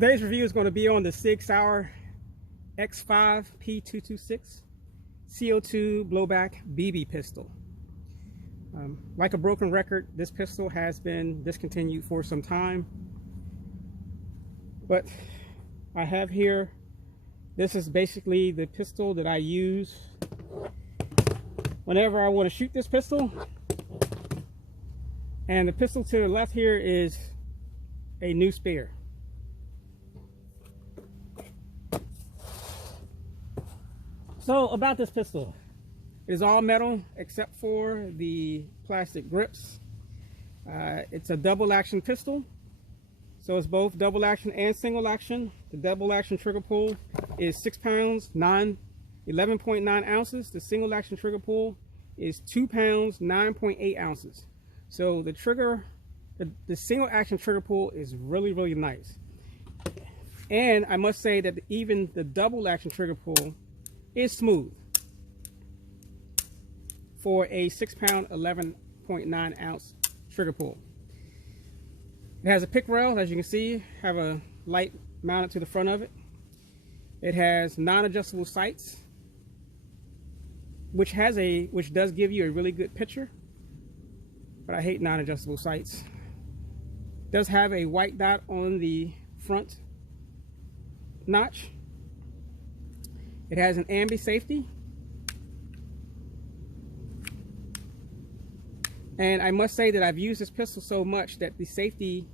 Today's review is going to be on the Sauer X5 P226 CO2 blowback BB pistol. Like a broken record, this pistol has been discontinued for some time, but I have here, this is basically the pistol that I use whenever I want to shoot this pistol. And the pistol to the left here is a new spare. So about this pistol, it is all metal except for the plastic grips. It's a double action pistol, so it's both double action and single action. The double action trigger pull is 6 pounds 11.9 ounces. The single action trigger pull is 2 pounds 9.8 ounces. So the trigger, the single action trigger pull is really nice. And I must say that even the double action trigger pull is smooth for a 6 pound 11.9 ounce trigger pull. It has a pick rail, as you can see, have a light mounted to the front of it. It has non-adjustable sights, which does give you a really good picture, but I hate non-adjustable sights. It does have a white dot on the front notch. It has an ambi safety, and I must say that I've used this pistol so much that the safety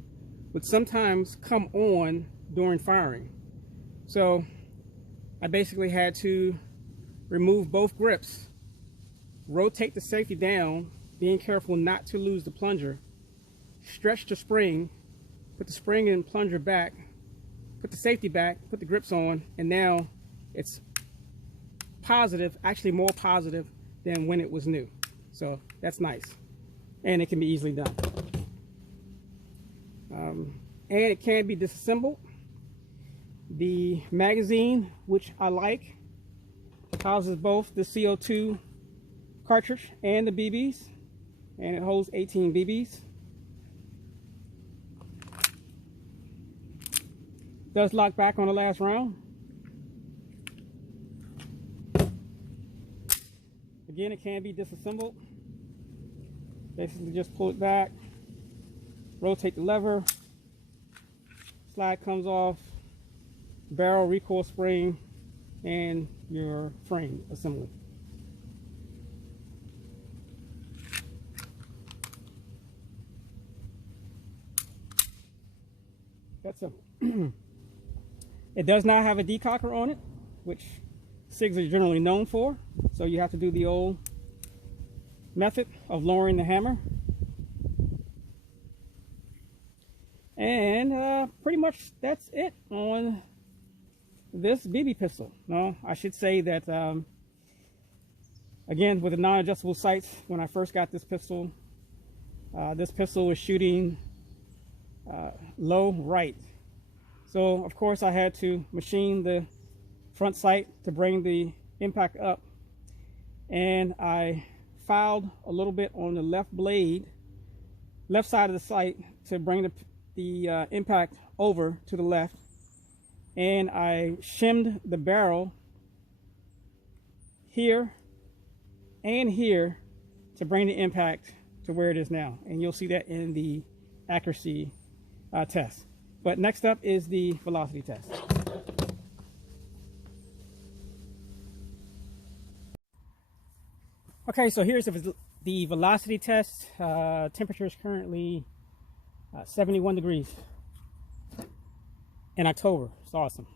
would sometimes come on during firing. So I basically had to remove both grips, rotate the safety down, being careful not to lose the plunger, stretch the spring, put the spring and plunger back, put the safety back, put the grips on, and now it's positive, actually more positive than when it was new. So that's nice, and it can be easily done. And it can be disassembled. The magazine, which I like, houses both the CO2 cartridge and the BBs, and it holds 18 BBs. Does lock back on the last round. Again, it can be disassembled. Basically just pull it back, rotate the lever, slide comes off, barrel, recoil spring, and your frame assembly. That's simple. It does not have a decocker on it, which SIGs are generally known for, so you have to do the old method of lowering the hammer. And pretty much that's it on this BB pistol. No, I should say that again, with the non-adjustable sights, when I first got this pistol was shooting low right. So of course I had to machine the front sight to bring the impact up, and I filed a little bit on the left blade, left side of the sight, to bring the impact over to the left, and I shimmed the barrel here and here to bring the impact to where it is now, and you'll see that in the accuracy test. But next up is the velocity test. Okay, so here's the velocity test. Temperature is currently 71 degrees in October. It's awesome.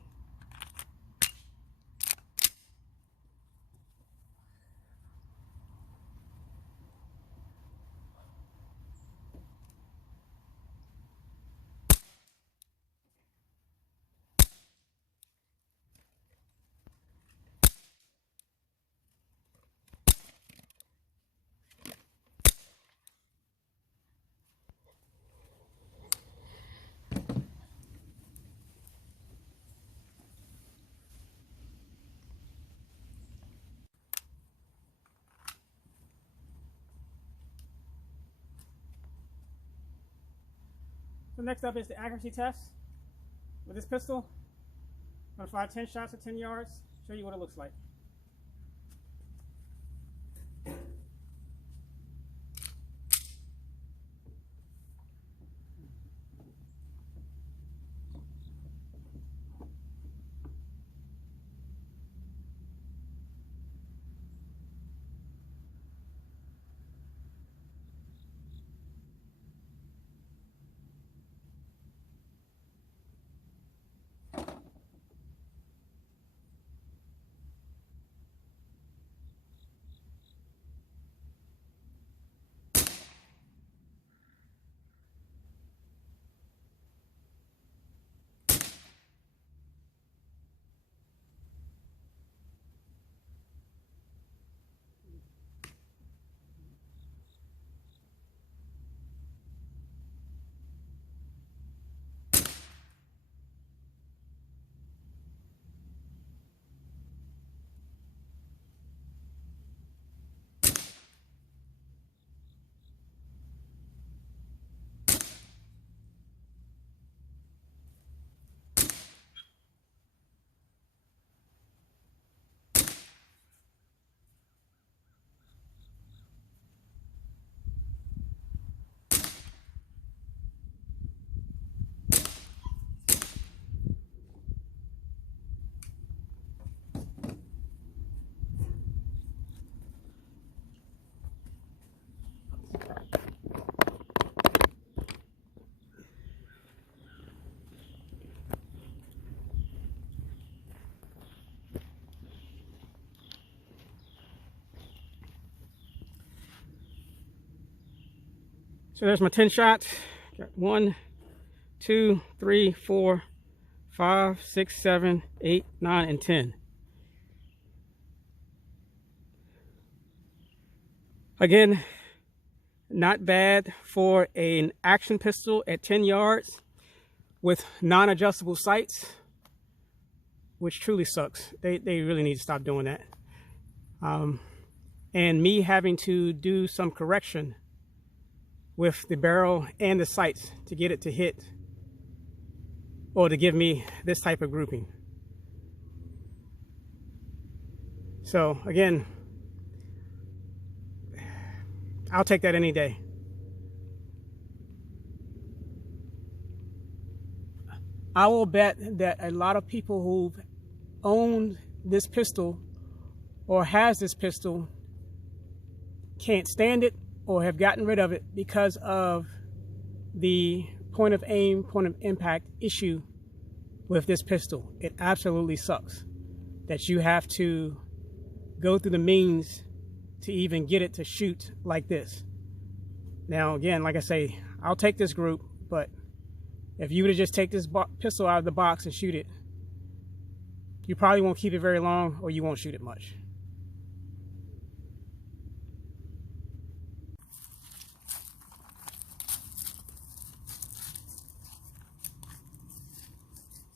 So next up is the accuracy test. with this pistol, I'm going to fire 10 shots at 10 yards, show you what it looks like. So there's my 10 shots. Got 1, 2, 3, 4, 5, 6, 7, 8, 9, and 10. Again, not bad for an action pistol at 10 yards with non-adjustable sights, which truly sucks. They really need to stop doing that. And me having to do some correction with the barrel and the sights to get it to hit or to give me this type of grouping. So again, I'll take that any day. I will bet that a lot of people who've owned this pistol or has this pistol can't stand it or have gotten rid of it because of the point of aim, point of impact issue with this pistol. It absolutely sucks that you have to go through the means to even get it to shoot like this. Now, again, like I say, I'll take this group, but if you were to just take this pistol out of the box and shoot it, you probably won't keep it very long or you won't shoot it much.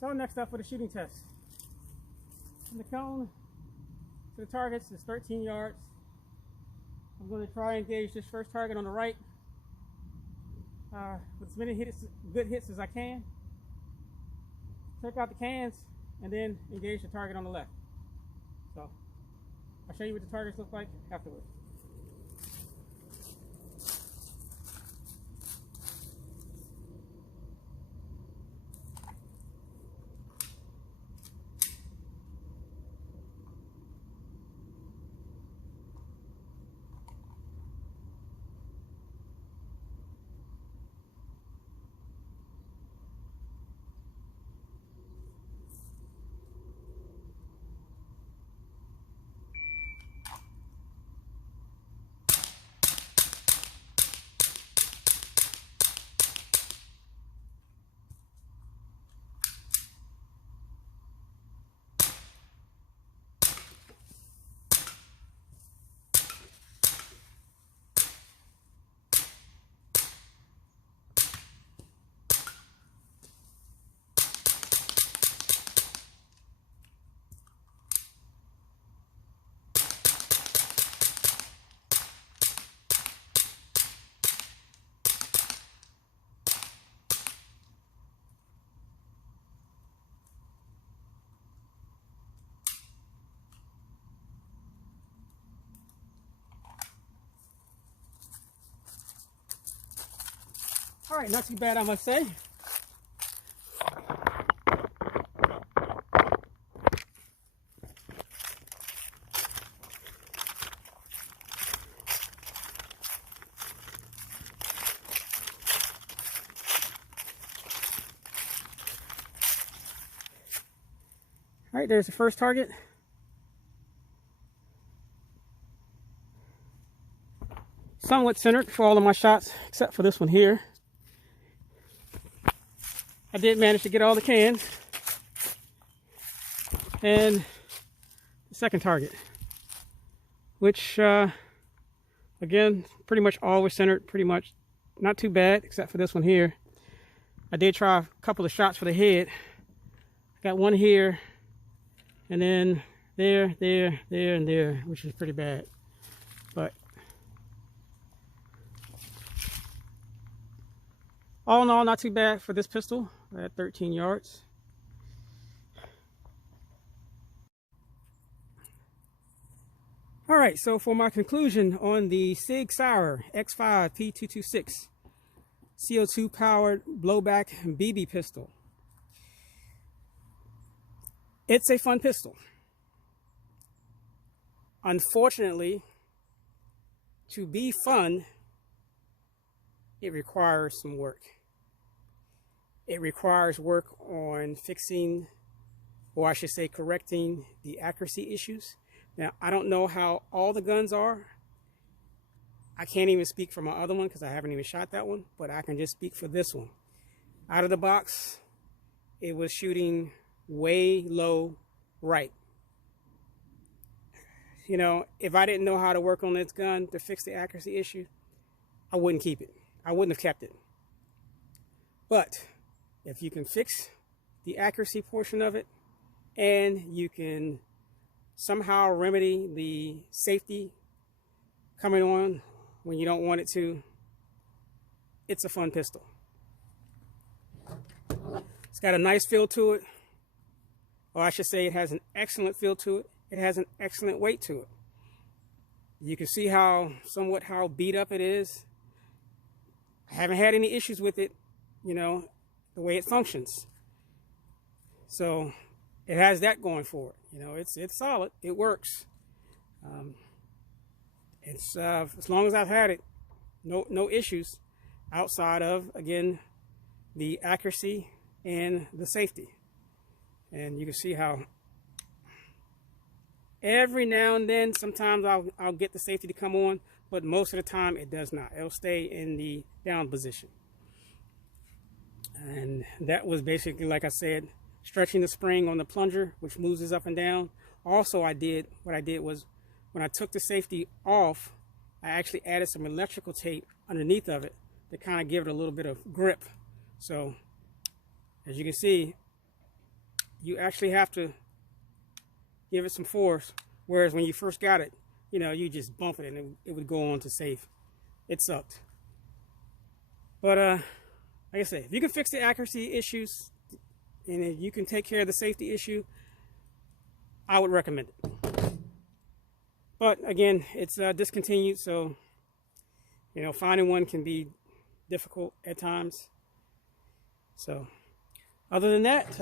So next up for the shooting test. And the cone to the targets is 13 yards. I'm going to try and engage this first target on the right with as many good hits as I can. Check out the cans and then engage the target on the left. So I'll show you what the targets look like afterwards. All right, not too bad, I must say. All right, there's the first target. Somewhat centered for all of my shots, except for this one here. I did manage to get all the cans. And the second target, which, again, pretty much always centered, pretty much not too bad, except for this one here. I did try a couple of shots for the head. I got one here, and then there, and there, which is pretty bad. But all in all, not too bad for this pistol at 13 yards. All right, so for my conclusion on the SIG Sauer X5 P226 CO2 powered blowback BB pistol. It's a fun pistol. Unfortunately, to be fun, it requires some work. It requires work on fixing, or I should say correcting, the accuracy issues. Now, I don't know how all the guns are. I can't even speak for my other one because I haven't even shot that one, but I can just speak for this one. Out of the box, it was shooting way low right. You know, if I didn't know how to work on this gun to fix the accuracy issue, I wouldn't keep it. I wouldn't have kept it. But if you can fix the accuracy portion of it, and you can somehow remedy the safety coming on when you don't want it to, it's a fun pistol. It's got a nice feel to it, or I should say it has an excellent feel to it. It has an excellent weight to it. You can see somewhat how beat up it is. I haven't had any issues with it, you know, the way it functions. So it has that going for it. You know, it's solid. It works. It's as long as I've had it, no issues outside of, again, the accuracy and the safety. And you can see how every now and then, sometimes I'll get the safety to come on, but most of the time it does not. It'll stay in the down position. And that was basically, like I said, stretching the spring on the plunger, which moves this up and down. Also, what I did was, when I took the safety off, I actually added some electrical tape underneath of it to kind of give it a little bit of grip. So, as you can see, you actually have to give it some force, whereas when you first got it, you know, you just bump it and it would go on to safe. It sucked. But like I said, if you can fix the accuracy issues and if you can take care of the safety issue, I would recommend it. But again, it's discontinued, so you know, finding one can be difficult at times. So other than that,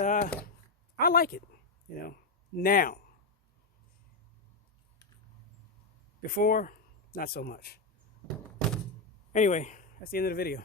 I like it, you know, now. Before, not so much. Anyway, that's the end of the video.